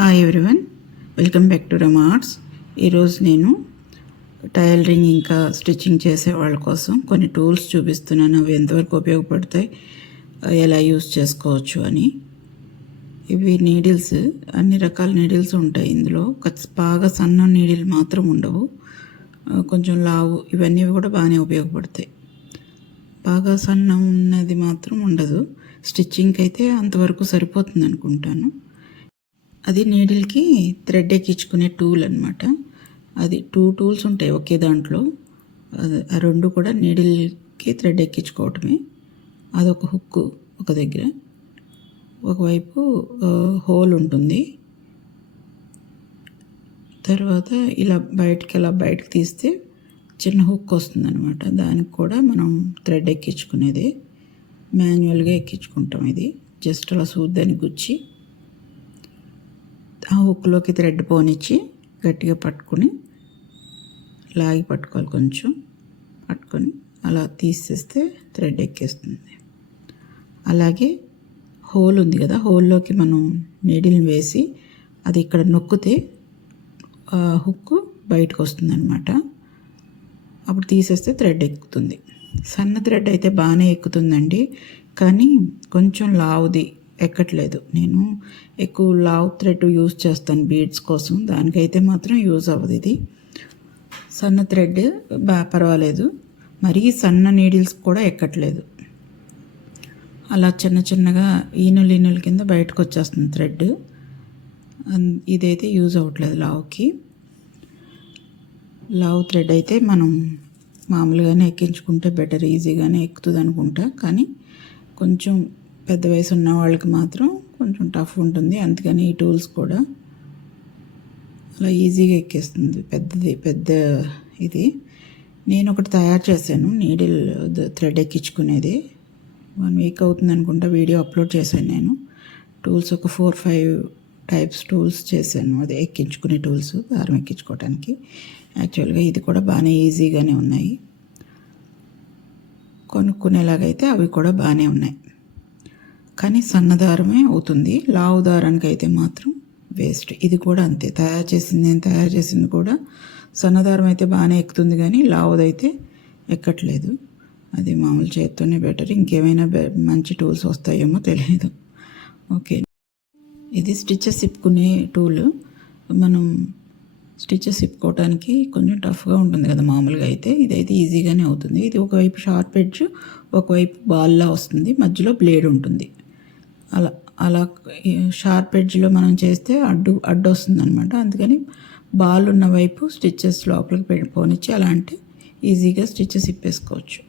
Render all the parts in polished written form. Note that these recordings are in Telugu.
Hi everyone, welcome back to Rama arts. ఈరోజు నేను టైలరింగ్ ఇంకా స్టిచ్చింగ్ చేసే వాళ్ళ కోసం కొన్ని టూల్స్ చూపిస్తున్నాను. అవి ఎంతవరకు ఉపయోగపడతాయి, ఎలా యూస్ చేసుకోవచ్చు అని. ఇవి నీడిల్స్, అన్ని రకాల నీడిల్స్ ఉంటాయి ఇందులో. బాగా సన్న నీడిల్ మాత్రం ఉండవు, కొంచెం లావు, ఇవన్నీ కూడా బాగానే ఉపయోగపడతాయి. బాగా సన్న ఉన్నది మాత్రం ఉండదు. స్టిచ్చింగ్కి అయితే అంతవరకు సరిపోతుంది అనుకుంటాను. అది నీడిల్కి థ్రెడ్ ఎక్కించుకునే టూల్ అనమాట. అది 2 టూల్స్ ఉంటాయి ఒకే దాంట్లో. ఆ రెండు కూడా నీడిల్కి థ్రెడ్ ఎక్కించుకోవటమే. అదొక హుక్ ఒక దగ్గర, ఒకవైపు హోల్ ఉంటుంది. తర్వాత ఇలా బయటకు తీస్తే చిన్న హుక్ వస్తుంది అనమాట. దానికి కూడా మనం థ్రెడ్ ఎక్కించుకునేది, మాన్యువల్గా ఎక్కించుకుంటాం. ఇది జస్ట్ అలా సూద్దాన్ని గుచ్చి ఆ హుక్లోకి థ్రెడ్ పోనిచ్చి గట్టిగా పట్టుకుని లాగి పట్టుకోవాలి. కొంచెం పట్టుకొని అలా తీసేస్తే థ్రెడ్ ఎక్కేస్తుంది. అలాగే హోల్ ఉంది కదా, హోల్లోకి మనం నీడిల్ని వేసి అది ఇక్కడ నొక్కితే హుక్ బయటకు వస్తుంది అనమాట. అప్పుడు తీసేస్తే థ్రెడ్ ఎక్కుతుంది. సన్న థ్రెడ్ అయితే బాగానే ఎక్కుతుందండి, కానీ కొంచెం లావుది ఎక్కట్లేదు. నేను ఎక్కువ లావ్ థ్రెడ్ యూజ్ చేస్తాను బీడ్స్ కోసం, దానికైతే మాత్రం యూజ్ అవ్వదు. ఇది సన్న థ్రెడ్ పర్వాలేదు, మరీ సన్న నీడిల్స్ కూడా ఎక్కట్లేదు. అలా చిన్నగా ఈనుల కింద బయటకు వచ్చేస్తుంది థ్రెడ్. ఇదైతే యూజ్ అవ్వట్లేదు లావుకి. లావ్ థ్రెడ్ అయితే మనం మామూలుగానే ఎక్కించుకుంటే బెటర్, ఈజీగానే ఎక్కుతుంది అనుకుంటా. కానీ కొంచెం పెద్ద వయసు ఉన్న వాళ్ళకి మాత్రం కొంచెం టఫ్ ఉంటుంది. అందుకని ఈ టూల్స్ కూడా అలా ఈజీగా ఎక్కేస్తుంది. పెద్ద ఇది నేను ఒకటి తయారు చేశాను, నీడిల్ థ్రెడ్ ఎక్కించుకునేది. 1 వీక్ అవుతుంది అనుకుంటా, వీడియో అప్లోడ్ చేశాను నేను. టూల్స్ ఒక 4-5 టైప్స్ టూల్స్ చేశాను, అదే ఎక్కించుకునే టూల్స్, దారం ఎక్కించుకోవడానికి. యాక్చువల్గా ఇది కూడా బాగానే ఈజీగానే ఉన్నాయి. కొనుక్కునేలాగైతే అవి కూడా బాగానే ఉన్నాయి, కానీ సన్నదారమే అవుతుంది. లావు దారానికి అయితే మాత్రం వేస్ట్. ఇది కూడా అంతే, నేను తయారు చేసింది కూడా సన్నదారం అయితే బాగానే ఎక్కుతుంది, కానీ లావుదైతే ఎక్కట్లేదు. అది మామూలు చేత్తోనే బెటర్. ఇంకేమైనా మంచి టూల్స్ వస్తాయేమో తెలియదు. ఓకే, ఇది స్టిచెస్ ఇప్పుకునే టూల్. మనం స్టిచెస్ ఇప్పుకోవడానికి కొంచెం టఫ్గా ఉంటుంది కదా మామూలుగా అయితే, ఇదైతే ఈజీగానే అవుతుంది. ఇది ఒకవైపు షార్ప్ ఎడ్జ్, ఒకవైపు బాల్లా వస్తుంది, మధ్యలో బ్లేడ్ ఉంటుంది. అలా షార్ప్ ఎడ్జ్లో మనం చేస్తే అడ్డు వస్తుంది అనమాట. అందుకని బాల్ ఉన్న వైపు స్టిచెస్ లోపలికి పోనిచ్చి అలా అంటే ఈజీగా స్టిచెస్ ఇప్పేసుకోవచ్చు.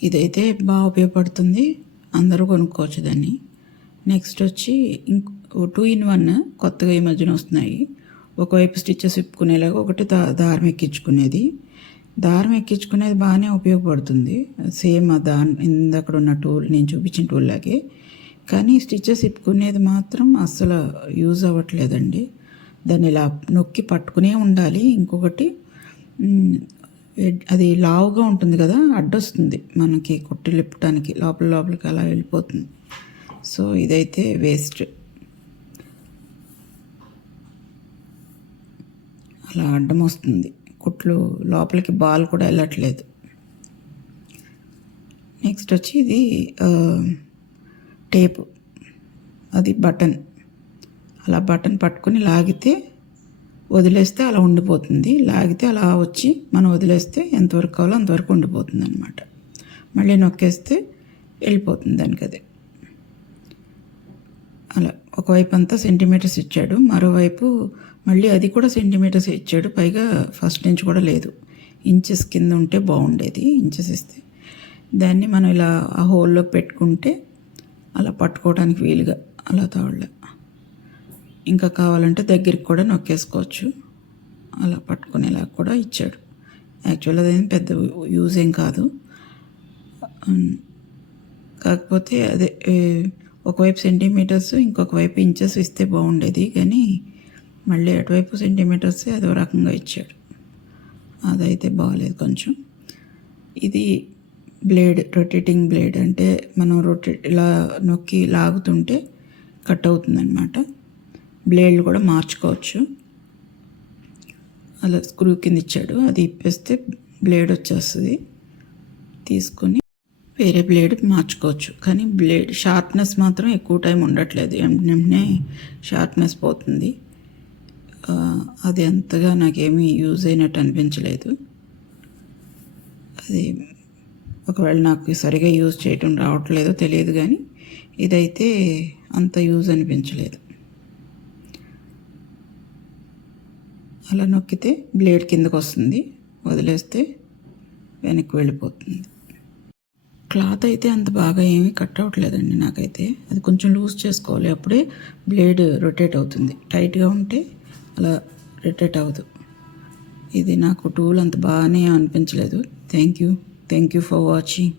ఇదైతే బాగా ఉపయోగపడుతుంది, అందరూ కొనుక్కోవచ్చు దాన్ని. నెక్స్ట్ వచ్చి 2-in-1 కొత్తగా ఈ మధ్యన వస్తున్నాయి. ఒకవైపు స్టిచెస్ ఇప్పుకునేలాగా, ఒకటి దారం ఎక్కించుకునేది. దారం ఎక్కించుకునేది బాగానే ఉపయోగపడుతుంది, సేమ్ ఇందక్కడ ఉన్న టూల్, నేను చూపించిన టూల్ లాగే. కానీ స్టిచెస్ ఇప్పుకునేది మాత్రం అస్సలు యూజ్ అవ్వట్లేదండి. దాన్ని ఇలా నొక్కి పట్టుకునే ఉండాలి. ఇంకొకటి అది లావుగా ఉంటుంది కదా, అడ్డొస్తుంది మనకి కుట్టి లిప్పటానికి, లోపలికి అలా వెళ్ళిపోతుంది. సో ఇదైతే వేస్ట్, అలా అడ్డం వస్తుంది, కుట్లు లోపలికి బాల్ కూడా వెళ్ళట్లేదు. నెక్స్ట్ వచ్చి ఇది టేపు, అది బటన్. అలా బటన్ పట్టుకుని లాగితే వదిలేస్తే అలా ఉండిపోతుంది, లాగితే అలా వచ్చి మనం వదిలేస్తే ఎంతవరకు కావాలో అంతవరకు ఉండిపోతుంది అనమాట. మళ్ళీ నొక్కేస్తే వెళ్ళిపోతుంది దానికి అదే. అలా ఒకవైపు అంతా సెంటీమీటర్స్ ఇచ్చాడు, మరోవైపు మళ్ళీ అది కూడా సెంటీమీటర్స్ ఇచ్చాడు. పైగా ఫస్ట్ నుంచి కూడా లేదు, ఇంచెస్ కింద ఉంటే బాగుండేది. ఇంచెస్ ఇస్తే దాన్ని మనం ఇలా ఆ హోల్లో పెట్టుకుంటే అలా పట్టుకోవడానికి వీలుగా అలా తాళ్ళ. ఇంకా కావాలంటే దగ్గరికి కూడా నొక్కేసుకోవచ్చు, అలా పట్టుకునేలా కూడా ఇచ్చాడు. యాక్చువల్గా అదేం పెద్ద యూజ్ ఏం కాదు, కాకపోతే అదే ఒకవైపు సెంటీమీటర్స్ ఇంకొక వైపు ఇంచెస్ ఇస్తే బాగుండేది. కానీ మళ్ళీ అటువైపు సెంటీమీటర్స్ అదో రకంగా ఇచ్చాడు, అదైతే బాగాలేదు కొంచెం. ఇది బ్లేడ్, రొటేటింగ్ బ్లేడ్, అంటే మనం ఇలా నొక్కి లాగుతుంటే కట్ అవుతుందన్నమాట. బ్లేడ్లు కూడా మార్చుకోవచ్చు. అలా స్క్రూ కింద ఇచ్చాడు, అది ఇప్పేస్తే బ్లేడ్ వచ్చేస్తుంది. తీసుకొని వేరే బ్లేడ్ మార్చుకోవచ్చు. కానీ బ్లేడ్ షార్ప్నెస్ మాత్రం ఎక్కువ టైం ఉండట్లేదు, వెంటనే షార్ప్నెస్ పోతుంది. అది అంతగా నాకేమీ యూజ్ అయినట్టు అనిపించలేదు. అది ఒకవేళ నాకు సరిగా యూజ్ చేయటం రావట్లేదో తెలియదు, కానీ ఇదైతే అంత యూజ్ అనిపించలేదు. అలా నొక్కితే బ్లేడ్ కిందకు వస్తుంది, వదిలేస్తే వెనక్కి వెళ్ళిపోతుంది. క్లాత్ అయితే అంత బాగా ఏమీ కట్ అవ్వట్లేదండి నాకైతే. అది కొంచెం లూజ్ చేసుకోవాలి, అప్పుడే బ్లేడ్ రొటేట్ అవుతుంది. టైట్గా ఉంటే అలా రొటేట్ అవ్వదు. ఇది నాకు టూల్ అంత బాగానే అనిపించలేదు. Thank you for watching.